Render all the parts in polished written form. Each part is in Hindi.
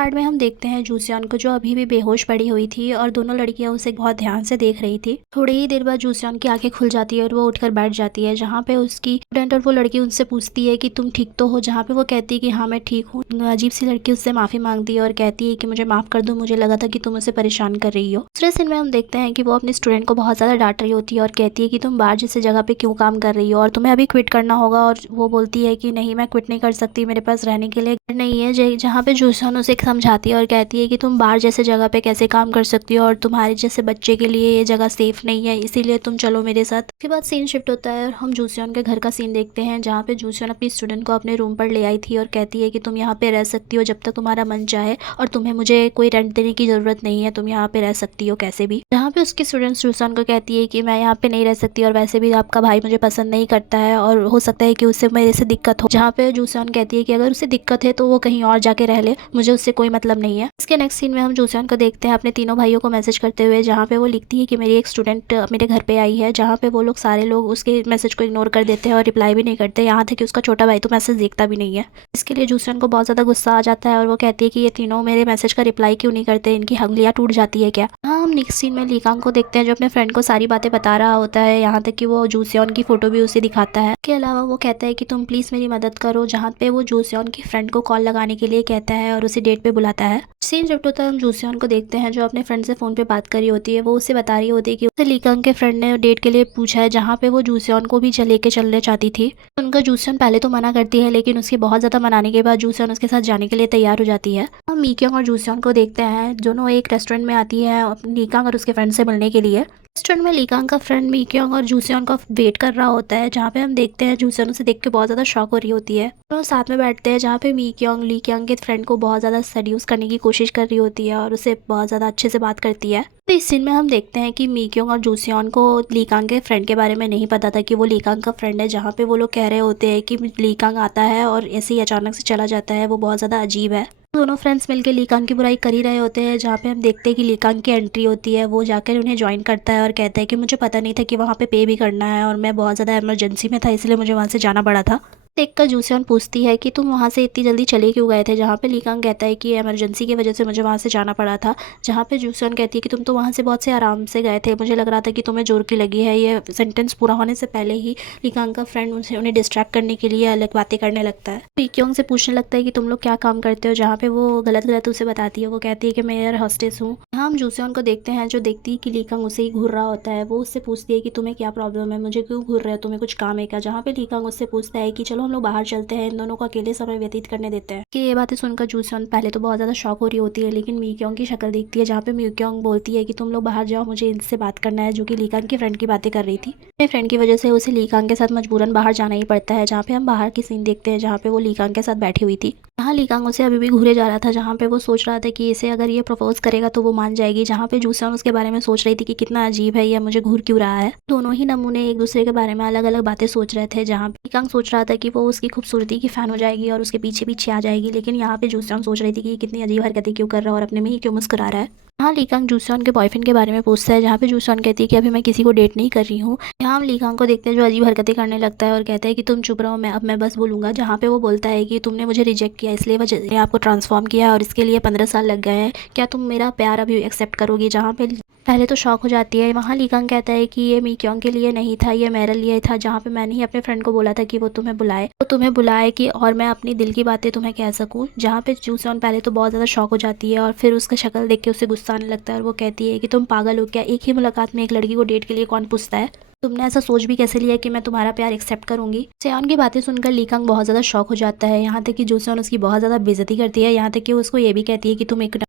पार्ट में हम देखते हैं जूसियन को, जो अभी भी बेहोश पड़ी हुई थी और दोनों लड़कियां उसे बहुत ध्यान से देख रही थी। थोड़ी ही देर बाद जूसियन की आंखें खुल जाती है और वो उठकर बैठ जाती है, जहाँ पे उसकी स्टूडेंट और वो लड़की उनसे पूछती है कि तुम ठीक तो हो, जहाँ पे वो कहती है कि हाँ मैं ठीक हूँ। अजीब सी लड़की उससे माफी मांगती है और कहती है कि मुझे माफ कर दो, मुझे लगा था कि तुम उसे परेशान कर रही हो। दूसरे सीन में हम देखते हैं कि वो अपने स्टूडेंट को बहुत ज्यादा डांट रही होती है और कहती है कि तुम बाहर जैसे जगह पे क्यों काम कर रही हो और तुम्हें अभी क्विट करना होगा। और वो बोलती है कि नहीं, मैं क्विट नहीं कर सकती, मेरे पास रहने के लिए घर नहीं है। जहाँ पे जूसन उसे समझाती है और कहती है कि तुम बाहर जैसे जगह पे कैसे काम कर सकती हो और तुम्हारे जैसे बच्चे के लिए ये जगह सेफ नहीं है, इसीलिए तुम चलो मेरे साथ। उसके बाद सीन शिफ्ट होता है और हम जूसियन के घर का सीन देखते हैं, जहाँ पे जूसियन अपनी स्टूडेंट को अपने रूम पर ले आई थी और कहती है कि तुम यहाँ पे रह सकती हो जब तक तुम्हारा मन चाहे और तुम्हें मुझे कोई रेंट देने की जरूरत नहीं है, तुम यहाँ पे रह सकती हो कैसे भी। जहाँ पे उसकी स्टूडेंट जूसियन को कहती है कि मैं यहाँ पे नहीं रह सकती और वैसे भी आपका भाई मुझे पसंद नहीं करता है और हो सकता है कि उससे मेरे से दिक्कत हो। जहाँ पे जूसियन कहती है कि अगर उसे दिक्कत है तो वो कहीं और जाके रह ले, मुझे उससे कोई मतलब नहीं है। इसके नेक्स्ट सीन में हम जूसियन को देखते हैं अपने तीनों भाइयों को मैसेज करते हुए, जहाँ पे वो लिखती है कि मेरी एक स्टूडेंट मेरे घर पे आई है, जहाँ पे वो लोग सारे लोग उसके मैसेज को इग्नोर कर देते हैं और रिप्लाई भी नहीं करते, यहाँ तक कि उसका छोटा भाई तो मैसेज देखता भी नहीं है। इसके लिए जूसियन को बहुत ज्यादा गुस्सा आ जाता है और वो कहती है कि ये तीनों मेरे मैसेज का रिप्लाई क्यों नहीं करते, इनकी हंगलियां टूट जाती है क्या। हाँ, हम नेक्स्ट सीन में लीकांग को देखते हैं जो अपने फ्रेंड को सारी बातें बता रहा होता है, यहाँ तक कि वो जूसियन की फोटो भी उसे दिखाता है। इसके अलावा वो कहता है कि तुम प्लीज मेरी मदद करो, जहाँ पे वो जूसियन की फ्रेंड को कॉल लगाने के लिए कहता है और उसे डेट पे बुलाता है। सीन शिफ्ट होता है, हम जूसियन को देखते हैं जो अपने फ्रेंड से फोन पे बात कर रही होती है। वो उसे बता रही होती है कि उसे लीकांग के फ्रेंड ने डेट के लिए पूछा है, जहाँ पे वो जूसियन को भी लेके चलने चाहती थी। उनका जूसियन पहले तो मना करती है, लेकिन उसके बहुत ज्यादा मनाने के बाद जूसियन उसके साथ जाने के लिए तैयार हो जाती है। हम मीक्योंग और जूसियन को देखते हैं, दोनों एक रेस्टोरेंट में आती है लीकांग और उसके फ्रेंड से मिलने के लिए। रेस्टोरेंट में लीकांग का फ्रेंड मीक्योंग और जूसियन का वेट कर रहा होता है, जहाँ पे हम देखते हैं जूसियन उसे देख के बहुत ज्यादा शॉक हो रही होती है। दोनों साथ में बैठते हैं, जहाँ पे मीक्योंग लीक्यांग के फ्रेंड को बहुत ज्यादा सेड्यूस करने की कोशिश कर रही होती है और उसे बहुत ज्यादा अच्छे से बात करती है। तो इस सीन में हम देखते हैं कि मीक्योंग और जूसियन को लीकांग के फ्रेंड के बारे में नहीं पता था कि वो लीकांग का फ्रेंड है, जहाँ पे वो लोग कह रहे होते हैं कि लीकांग आता है और ऐसे ही अचानक से चला जाता है, वो बहुत ज्यादा अजीब है। दोनों फ्रेंड्स मिलकर लीकांग की बुराई कर ही रहे होते हैं, जहाँ पे हम देखते हैं कि लीकांग की एंट्री होती है। वो जाकर उन्हें ज्वाइन करता है और कहता है कि मुझे पता नहीं था कि वहाँ पे भी करना है और मैं बहुत ज़्यादा इमरजेंसी में था, इसलिए मुझे वहाँ से जाना पड़ा था। देखकर जूसियन पूछती है कि तुम वहाँ से इतनी जल्दी चले क्यों गए थे, जहाँ पे लीकांग कहता है कि इमरजेंसी की वजह से मुझे वहाँ से जाना पड़ा था। जहाँ पे जूसियन कहती है कि तुम तो वहाँ से बहुत से आराम से गए थे, मुझे लग रहा था कि तुम्हें जोर की लगी है। ये सेंटेंस पूरा होने से पहले ही लीकांग का फ्रेंड उनसे उन्हें डिस्ट्रैक्ट करने के लिए अलग बातें करने लगता है। लीक्योंग से पूछने लगता है कि तुम लोग क्या काम करते हो, जहाँ पे वो गलत गलत उसे बताती है। वो कहती है कि मैं एयर हॉस्टेस हूँ। हम जूसियन को देखते हैं जो देखती है कि लीकांग उसे ही घूर रहा होता है। वो उससे पूछती है कि तुम्हें क्या प्रॉब्लम है, मुझे क्यों घूर रहे हो, तुम्हें कुछ काम है क्या। जहाँ पे लीकांग उससे पूछता है कि चलो हम लोग बाहर चलते हैं, इन दोनों को अकेले समय व्यतीत करने देते हैं। कि ये बातें सुनकर जूसियन पहले तो बहुत ज्यादा शॉक हो रही होती है, लेकिन मीक्योंग की शक्ल देखती है, जहाँ पे मीक्योंग बोलती है कि तुम लोग बाहर जाओ, मुझे इनसे बात करना है, जो कि लीकांग की फ्रेंड की बातें कर रही थी। अपने फ्रेंड की वजह से उसे लीकांग के साथ मजबूरन बाहर जाना ही पड़ता है। जहाँ पे हम बाहर की सीन देखते हैं, जहाँ पे वो लीकांग के साथ बैठी हुई थी। यहाँ लीकांग उसे अभी भी घूरे जा रहा था, जहाँ पे वो सोच रहा था कि इसे अगर ये प्रपोज करेगा तो वो मान जाएगी। जहाँ पे जूसियन उसके बारे में सोच रही थी कि कितना अजीब है, ये मुझे घूर क्यों रहा है। दोनों ही नमूने एक दूसरे के बारे में अलग अलग बातें सोच रहे थे। जहाँ पे लीकांग सोच रहा था कि वो उसकी खूबसूरती की फैन हो जाएगी और उसके पीछे पीछे आ जाएगी, लेकिन यहाँ पे जूसियन सोच रही थी कि ये कितनी अजीब हरकतें क्यों कर रहा है और अपने में ही क्यों मुस्कुरा रहा है। हाँ, लीकांग जूसियन के बॉयफ्रेंड के बारे में पूछता है, जहाँ पे जूसियन कहती है कि अभी मैं किसी को डेट नहीं कर रही हूँ। यहाँ हम लीकांग को देखते हैं जो अजीब हरकतें करने लगता है और कहता है कि तुम चुप रहो, मैं बस बोलूंगा। जहाँ पे वो बोलता है कि तुमने मुझे रिजेक्ट किया, इसलिए वजह आपको ट्रांसफॉर्म किया और इसके लिए 15 साल लग गए हैं, क्या तुम मेरा प्यार अभी एक्सेप्ट करोगी। जहाँ पे पहले तो शॉक हो जाती है। वहाँ लीकांग कहता है कि ये मीक्योंग के लिए नहीं था, ये मेरे लिए था, जहाँ पे मैंने ही अपने फ्रेंड को बोला था कि वो तुम्हें बुलाए कि और मैं अपनी दिल की बातें तुम्हें कह सकूँ। जहाँ पे जूसियन पहले तो बहुत ज़्यादा शॉक हो जाती है और फिर उसका शक्ल देख के उसे गुस्सा आने लगता है और वो कहती है कि तुम पागल हो क्या, एक ही मुलाकात में एक लड़की को डेट के लिए कौन पूछता है, तुमने ऐसा सोच भी कैसे लिया कि मैं तुम्हारा प्यार एक्सेप्ट करूंगी। सेयन की बातें सुनकर लीकांग बहुत ज्यादा शॉक हो जाता है, यहाँ तक कि जूसियन उसकी बहुत ज्यादा बेइज्जती करती है। यहाँ तक कि उसको ये भी कहती है कि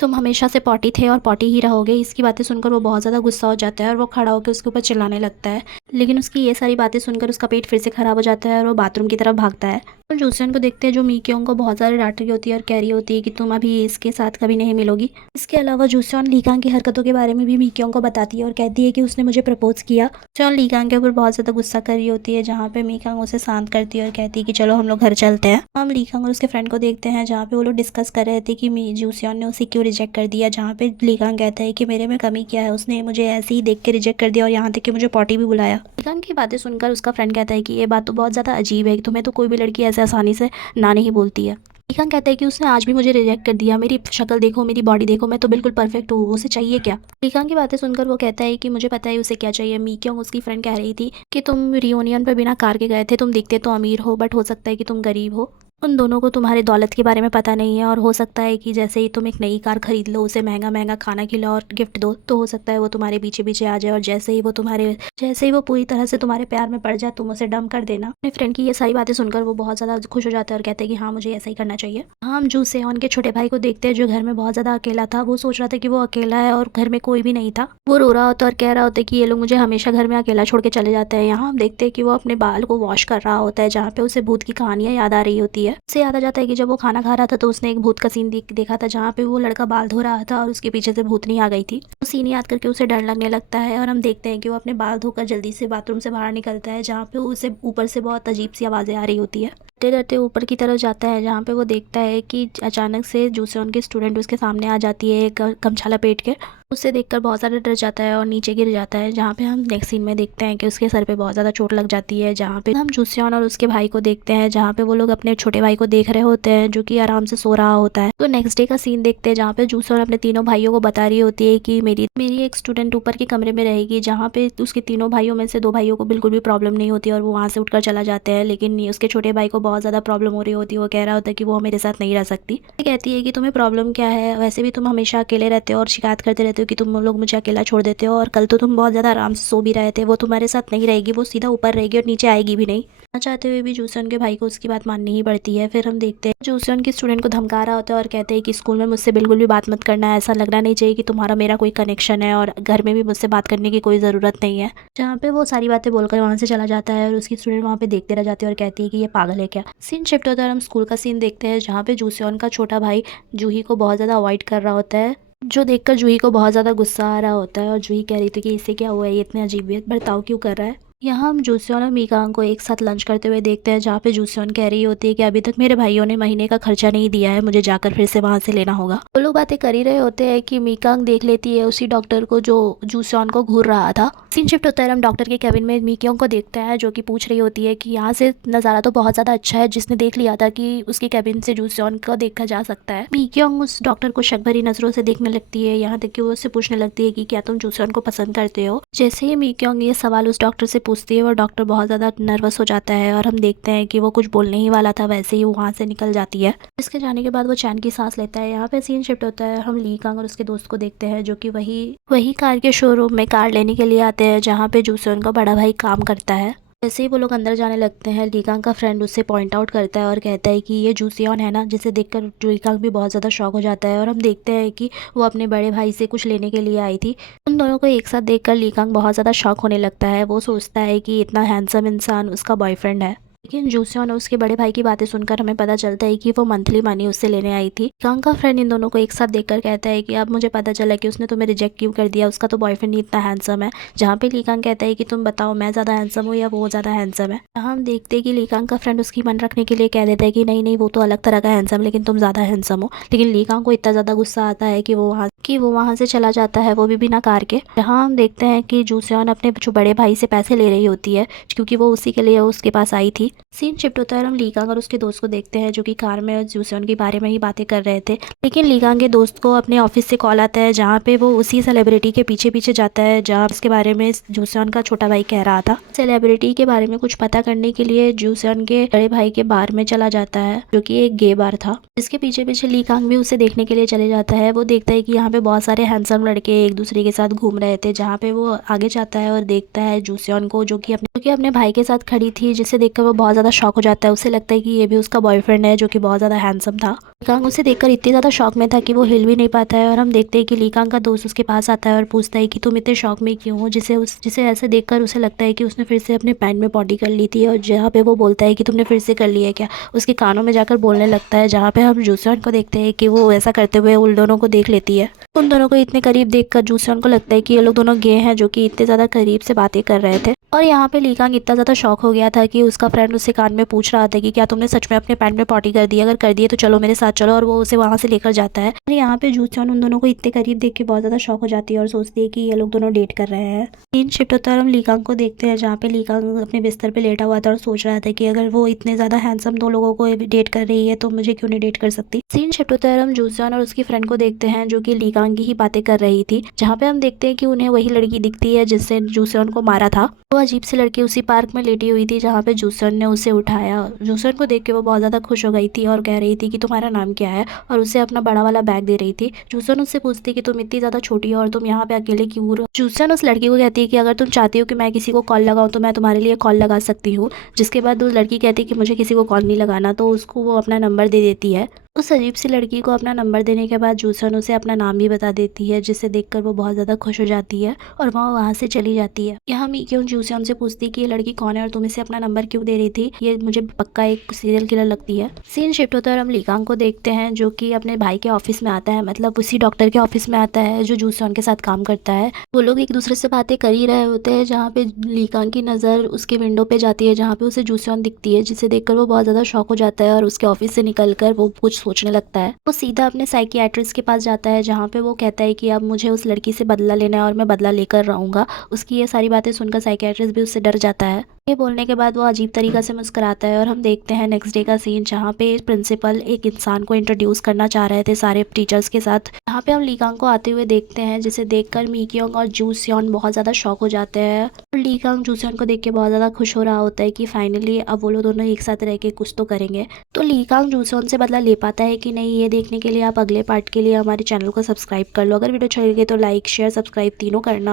तुम हमेशा से पॉटी थे और पॉटी ही रहोगे। इसकी बातें सुनकर वो बहुत ज्यादा गुस्सा हो जाता है और वो खड़ा होकर उसके ऊपर चिल्लाने लगता है। लेकिन उसकी ये सारी बातें सुनकर उसका पेट फिर से खराब हो जाता है और वो बाथरूम की तरफ भागता है। तो जूसियन को देखते हैं जो मीक्योंग को बहुत ज्यादा डांट रही होती है और कह रही होती है कि तुम अभी इसके साथ कभी नहीं मिलोगी। इसके अलावा जूसियन लीकांग की हरकतों के बारे में भी मीक्योंग को बताती है और कहती है कि उसने मुझे प्रपोज किया। जूसियन लीकांग के ऊपर बहुत ज्यादा गुस्सा कर रही होती है, जहाँ पे मीकांग उसे शांत करती है और कहती है कि चलो हम लोग घर चलते हैं। हम लीकांग और उसके फ्रेंड को देखते हैं, जहाँ पे वो लोग डिस्कस कर रहे थे कि जूसियन ने उसे क्यों रिजेक्ट कर दिया। जहाँ पे लीकांग कहता है कि मेरे में कमी क्या है, उसने मुझे ऐसे ही देख के रिजेक्ट कर दिया और यहाँ तक कि मुझे पॉटी भी बुलाया। लीकांग की बातें सुनकर उसका फ्रेंड कहता है कि ये बात तो बहुत ज्यादा अजीब है, तुम्हें तो कोई भी लड़की ऐसे आसानी से ना नहीं बोलती है। लीकांग कहता है कि उसने आज भी मुझे रिजेक्ट कर दिया, मेरी शक्ल देखो, मेरी बॉडी देखो, मैं तो बिल्कुल परफेक्ट हूँ, उसे चाहिए क्या। लीकांग की बातें सुनकर वो कहता है कि मुझे पता है उसे क्या चाहिए। मीक्योंग उसकी फ्रेंड कह रही थी कि तुम रियूनियन पर बिना कार के गए थे, तुम दिखते तो अमीर हो बट हो सकता है कि तुम गरीब हो। उन दोनों को तुम्हारे दौलत के बारे में पता नहीं है और हो सकता है कि जैसे ही तुम एक नई कार खरीद लो, उसे महंगा महंगा खाना खिलाओ और गिफ्ट दो, तो हो सकता है वो तुम्हारे पीछे पीछे आ जाए और जैसे ही वो पूरी तरह से तुम्हारे प्यार में पड़ जाए, तुम उसे डम कर देना। अपने फ्रेंड की ये सारी बातें सुनकर वो बहुत ज़्यादा खुश हो जाता है और कहते हैं कि हाँ, मुझे ऐसा ही करना चाहिए। हाँ, हम जू सेओन के छोटे भाई को देखते हैं जो घर में बहुत ज़्यादा अकेला था। वो सोच रहा था कि वो अकेला है और घर में कोई भी नहीं था। वो रो रहा होता है और कह रहा होता है कि ये लोग मुझे हमेशा घर में अकेला छोड़ के चले जाते हैं। यहाँ हम देखते हैं कि वो अपने बाल को वॉश कर रहा होता है, जहाँ पे उसे भूत की कहानियां याद आ रही होती है। उसे याद आ जाता है कि जब वो खाना खा रहा था तो उसने एक भूत का सीन देखा था, जहाँ पे वो लड़का बाल धो रहा था और उसके पीछे से भूतनी आ गई थी। वो सीन याद करके उसे डर लगने लगता है और हम देखते हैं कि वो अपने बाल धोकर जल्दी से बाथरूम से बाहर निकलता है, जहाँ पे उसे ऊपर से बहुत अजीब सी आवाज़ें आ रही होती है। डरते डरते ऊपर की तरफ जाता है, जहाँ पे वो देखता है कि अचानक से जूसेओन की स्टूडेंट उसके सामने आ जाती है, एक गमछा लपेट के। उसे देखकर बहुत ज़्यादा डर जाता है और नीचे गिर जाता है, जहाँ पे हम नेक्स्ट सीन में देखते हैं कि उसके सर पे बहुत ज़्यादा चोट लग जाती है। जहाँ पे हम जूसेओन और उसके भाई को देखते हैं, जहाँ पे वो लोग अपने छोटे भाई को देख रहे होते हैं जो कि आराम से सो रहा होता है। तो नेक्स्ट डे का सीन देखते हैं, जहाँ पे जूसेओन अपने तीनों भाइयों को बता रही होती है कि मेरी एक स्टूडेंट ऊपर के कमरे में रहेगी, जहाँ पे उसके तीनों भाइयों में से 2 भाइयों को बिल्कुल भी प्रॉब्लम नहीं होती और वो वहाँ से उठकर चला जाते हैं। लेकिन उसके छोटे भाई को बहुत ज़्यादा प्रॉब्लम हो रही होती है। वो कह रहा होता है कि वो मेरे साथ नहीं रह सकती। कहती है कि तुम्हें प्रॉब्लम क्या है, वैसे भी तुम हमेशा अकेले रहते हो और शिकायत करते रहते हो कि तुम लोग मुझे अकेला छोड़ देते हो, और कल तो तुम बहुत ज़्यादा आराम से सो भी रहे थे। वो तुम्हारे साथ नहीं रहेगी, वो सीधा ऊपर रहेगी और नीचे आएगी भी नहीं। ना चाहते हुए भी जूसेओन के भाई को उसकी बात माननी ही पड़ती है। फिर हम देखते हैं जूसेओन की स्टूडेंट को धमका रहा होता है और कहते हैं कि स्कूल में मुझसे बिल्कुल भी बात मत करना, ऐसा लगना नहीं चाहिए कि तुम्हारा मेरा कोई कनेक्शन है, और घर में भी मुझसे बात करने की कोई ज़रूरत नहीं है। जहाँ पे वो सारी बातें बोलकर वहाँ से चला जाता है और उसकी स्टूडेंट वहाँ पे देखते रह जाती है और कहती है कि ये पागल है क्या। सीन शिफ्ट होता है, हम स्कूल का सीन देखते हैं, जहाँ पे जूसेओन का छोटा भाई जूही को बहुत ज़्यादा अवॉइड कर रहा होता है, जो देखकर जूही को बहुत ज़्यादा गुस्सा आ रहा होता है। और जूही कह रही थी कि इससे क्या हुआ है, ये इतने अजीब बर्ताव क्यों कर रहा है। यहाँ हम जूसेओन और मीकांग को एक साथ लंच करते हुए देखते हैं, जहाँ पे जूसेओन कह रही होती है कि अभी तक मेरे भाइयों ने महीने का खर्चा नहीं दिया है, मुझे जाकर फिर से वहाँ से लेना होगा। वो लोग बातें कर ही रहे होते हैं कि मीकांग देख लेती है उसी डॉक्टर को जो जूसेओन को घूर रहा था। सीन शिफ्ट होता है, हम डॉक्टर के केबिन में मीक्योंग को देखते हैं, जो कि पूछ रही होती है कि यहाँ से नज़ारा तो बहुत ज़्यादा अच्छा है, जिसने देख लिया था कि उसके केबिन से जूसेओन को देखा जा सकता है। मीक्योंग उस डॉक्टर को शक भरी नज़रों से देखने लगती है, यहाँ तक कि वो उससे पूछने लगती है कि क्या तुम जूसेओन को पसंद करते हो। जैसे ही मीक्योंग ये सवाल उस डॉक्टर से पूछती है, वो डॉक्टर बहुत ज़्यादा नर्वस हो जाता है और हम देखते हैं कि वो कुछ बोलने ही वाला था, वैसे ही वो वहाँ से निकल जाती है। इसके जाने के बाद वो चैन की सांस लेता है। यहाँ पे सीन शिफ्ट होता है, हम लीकांग और उसके दोस्त को देखते हैं, जो कि वही कार के शोरूम में कार लेने के लिए आते हैं, जहाँ पे जूसेओन का बड़ा भाई काम करता है। जैसे ही वो लोग अंदर जाने लगते हैं, लीकांग का फ्रेंड उससे पॉइंट आउट करता है और कहता है कि ये जूसेओन है ना, जिसे देखकर लीकांग भी बहुत ज़्यादा शॉक हो जाता है। और हम देखते हैं कि वो अपने बड़े भाई से कुछ लेने के लिए आई थी। उन दोनों को एक साथ देखकर लीकांग बहुत ज़्यादा शॉक होने लगता है। वो सोचता है कि इतना हैंडसम इंसान उसका बॉयफ्रेंड है। लेकिन जूसेओन और उसके बड़े भाई की बातें सुनकर हमें पता चलता है कि वो मंथली मनी उससे लेने आई थी। लीकांग का फ्रेंड इन दोनों को एक साथ देखकर कहता है कि अब मुझे पता चला कि उसने तुम्हें रिजेक्ट क्यों कर दिया, उसका तो बॉयफ्रेंड ही इतना हैंडसम है। जहाँ पे लीकांग कहता है कि तुम बताओ, मैं ज़्यादा हैंडसम हूँ या वो ज़्यादा हैंडसम है। यहाँ हम देखते हैं कि लीकांग का फ्रेंड उसकी मन रखने के लिए कह देता है कि नहीं नहीं, वो तो अलग तरह का हैंडसम, लेकिन तुम ज़्यादा हैंडसम हो। लेकिन लीकांग को इतना ज़्यादा गुस्सा आता है कि वो वहाँ से चला जाता है, वो भी बिना कार के। जहाँ हम देखते हैं कि जूसेओन अपने जो बड़े भाई से पैसे ले रही होती है, क्योंकि वो उसी के लिए उसके पास आई थी। सीन शिफ्ट होता है, हम लीकांग और उसके दोस्त को देखते हैं, जो कि कार में जूसेओन के बारे में ही बातें कर रहे थे। लेकिन लीकांग के दोस्त को अपने ऑफिस से कॉल आता है, जहाँ पे वो उसी सेलिब्रिटी के पीछे पीछे जाता है, जहाँ उसके बारे में जूसेओन का छोटा भाई कह रहा था। सेलिब्रिटी के बारे में कुछ पता करने के लिए जूसेओन के बड़े भाई के बार में चला जाता है, जो कि एक गे बार था। जिसके पीछे पीछे लीकांग भी उसे देखने के लिए चले जाता है। वो देखता है कि यहाँ पे बहुत सारे हैंडसम लड़के एक दूसरे के साथ घूम रहे थे। जहाँ पे वो आगे जाता है और देखता है जूसेओन को, जो कि अपने भाई के साथ खड़ी थी, जिसे देखकर वो बहुत ज़्यादा शॉक हो जाता है। उसे लगता है कि ये भी उसका बॉयफ्रेंड है, जो कि बहुत ज़्यादा हैंडसम था। लीकांग उसे देखकर इतनी ज़्यादा शॉक में था कि वो हिल भी नहीं पाता है। और हम देखते हैं कि लीकांग का दोस्त उसके पास आता है और पूछता है कि तुम इतने शॉक में क्यों हो, जिसे ऐसे देखकर उसे लगता है कि उसने फिर से अपने पैंट में पॉटी कर ली थी। और जहाँ पे वो बोलता है कि तुमने फिर से कर लिया क्या, उसके कानों में जाकर बोलने लगता है। जहाँ पे हम जूसेओन को देखते हैं कि वो ऐसा करते हुए उन दोनों को देख लेती है। उन दोनों को इतने करीब देखकर जूसेओन को लगता है कि ये लोग दोनों गे हैं, जो कि इतने ज़्यादा करीब से बातें कर रहे थे। और यहाँ पे लीकांग इतना ज़्यादा शॉक हो गया था कि उसका फ्रेंड उससे कान में पूछ रहा था कि क्या तुमने सच में अपने पैंट में पॉटी कर दी, अगर कर दिए तो चलो मेरे साथ चलो, और वो उसे वहाँ से लेकर जाता है। और यहाँ पे जूसियन उन दोनों को इतने करीब देख के बहुत ज़्यादा शॉक हो जाती है और सोचती है कि ये लोग दोनों डेट कर रहे हैं। सीन शिफ्ट होता है और हम लीकांग को देखते हैं, जहाँ पे लीकांग अपने बिस्तर पे लेटा हुआ था और सोच रहा था कि अगर वो इतने ज़्यादा हैंडसम दो लोगों को डेट कर रही है तो मुझे क्यों नहीं डेट कर सकती। सीन शिफ्ट होता है और हम जूसियन और उसकी फ्रेंड को देखते हैं, जो कि लीकांग की ही बातें कर रही थी, जहाँ पे हम देखते हैं कि उन्हें वही लड़की दिखती है जिससे जूसियन को मारा था। वो अजीब सी लड़की उसी पार्क में लेटी हुई थी, जहाँ पे जूसियन ने उसे उठाया। जूसियन को देख के वो बहुत ज़्यादा खुश हो गई थी और कह रही थी कि तुम्हारा नाम क्या है, और उसे अपना बड़ा वाला बैग दे रही थी। जूसियन उससे पूछती कि तुम इतनी ज़्यादा छोटी हो और तुम यहाँ पे अकेले क्यों हो। जूसियन उस लड़की को कहती है कि अगर तुम चाहती हो कि मैं किसी को कॉल लगाऊं तो मैं तुम्हारे लिए कॉल लगा सकती हूँ। जिसके बाद उस लड़की कहती है कि मुझे किसी को कॉल नहीं लगाना, तो उसको वो अपना नंबर दे देती है। उस अजीब सी लड़की को अपना नंबर देने के बाद जूसियन उसे अपना नाम भी बता देती है, जिसे देखकर वो बहुत ज़्यादा खुश हो जाती है और वहाँ से चली जाती है। यहाँ मीक्योन जूसियन से पूछती कि ये लड़की कौन है और तुम इसे अपना नंबर क्यों दे रही थी, ये मुझे पक्का एक सीरियल किलर लगती है। सीन शिफ्ट होता है और हम लीकांग को देखते हैं, जो कि अपने भाई के ऑफिस में आता है, मतलब उसी डॉक्टर के ऑफिस में आता है जो जूसियन के साथ काम करता है। वो लोग एक दूसरे से बातें कर ही रहे होते हैं, जहाँ पे लीकांग की नज़र उसके विंडो पे जाती है, जहाँ पे उसे जूसियन दिखती है, जिसे देखकर वो बहुत ज़्यादा शॉक हो जाता है और उसके ऑफिस से निकलकर वो कुछ सोचने लगता है। वो सीधा अपने साइकियाट्रिस्ट के पास जाता है, जहाँ पे वो कहता है कि अब मुझे उस लड़की से बदला लेना है और मैं बदला लेकर रहूँगा। उसकी ये सारी बातें सुनकर साइकियाट्रिस्ट भी उससे डर जाता है। ये बोलने के बाद वो अजीब तरीका से मुस्कुराता है और हम देखते हैं नेक्स्ट डे का सीन, जहाँ पे प्रिंसिपल एक इंसान को इंट्रोड्यूस करना चाह रहे थे सारे टीचर्स के साथ। यहाँ पे हम लीकांग को आते हुए देखते हैं, जिसे देखकर मीक्योंग और जूसियन बहुत ज़्यादा शॉक हो जाते हैं। और लीकांग जूसियन को देख के बहुत ज़्यादा खुश हो रहा होता है कि फाइनली अब वो लोग दोनों एक साथ रह के कुछ तो करेंगे। तो लीकांग जूसियन से बदला ले पाता है कि नहीं, ये देखने के लिए आप अगले पार्ट के लिए हमारे चैनल को सब्सक्राइब कर लो। अगर वीडियो अच्छी लगे तो लाइक शेयर सब्सक्राइब तीनों करना।